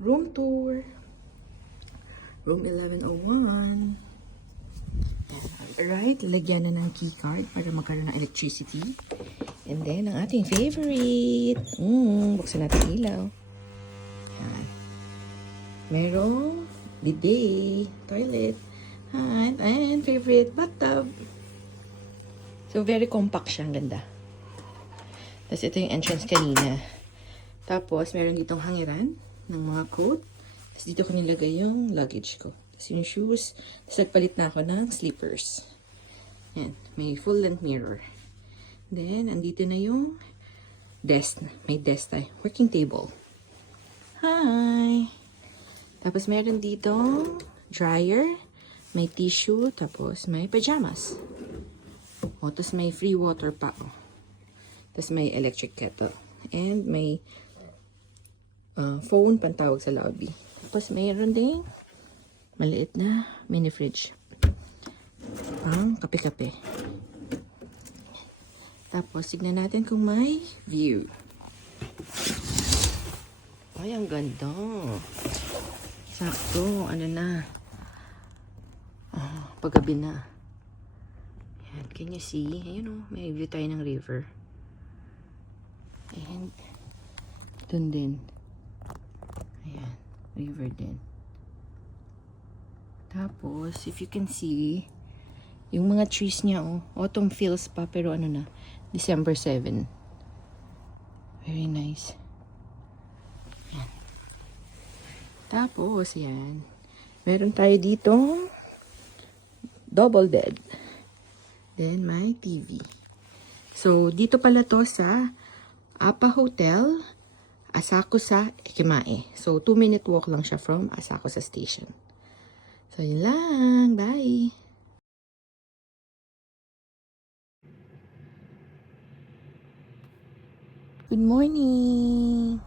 room tour. Room 1101. Alright, lagyan na ng keycard para magkaroon ng electricity. And then, ang ating favorite. Buksan natin ilaw. Yan. Merong bidet, toilet, and favorite bathtub. So, very compact siya. Ang ganda. Tapos, ito yung entrance kanina. Tapos, meron ditong hangiran ng mga coat. Tapos, dito ko nilagay yung luggage ko. Tapos, yung shoes. Tapos, nagpalit na ako ng slippers. Yan. May full-length mirror. Then, andito na yung desk. May desk tayo. Working table. Hi! Tapos, meron dito dryer. May tissue. Tapos, may pajamas. O, tapos may free water pa. O. Tapos, may electric kettle. And may phone pantawag sa lobby. Tapos, mayroon ding maliit na mini fridge. Pang kape-kape. Tapos, tignan natin kung may view. Ay, ang ganda. Sakto. Ano na. Paggabi na. Yan. Can you see? Ayun o. May view tayo ng river. And, dun din. Ayan. River din. Tapos, if you can see, yung mga trees niya, oh, autumn feels pa, pero ano na, December 7. Very nice. Yan. Tapos, yan. Meron tayo dito double bed. Then, may TV. So, dito pala to sa Apa Hotel, Asakusa, Ekimae. So, 2-minute walk lang siya from Asakusa Station. So, yun lang. Bye! Good morning!